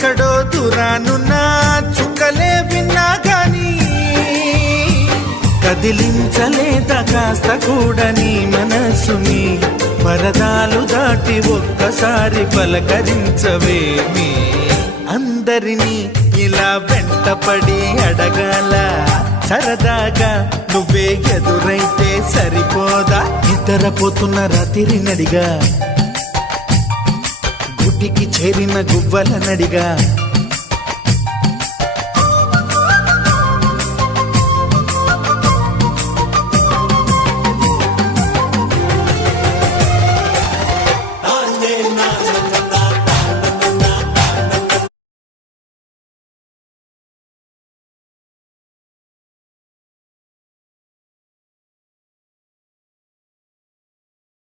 ఎక్కడో దూరానున్నా చుక్కలే విన్నా గాని కదిలించలేదా కాస్త కూడా నీ మనసుని పరదాలు దాటి ఒక్కసారి పలకరించవేమి అందరినీ ఇలా వెంటపడి అడగాల సరదాగా నువ్వే ఎదురైతే సరిపోదా నిద్రపోతున్న రాత్రి నడిగా గుడ్డికి చేరిన గువ్వల నడిగా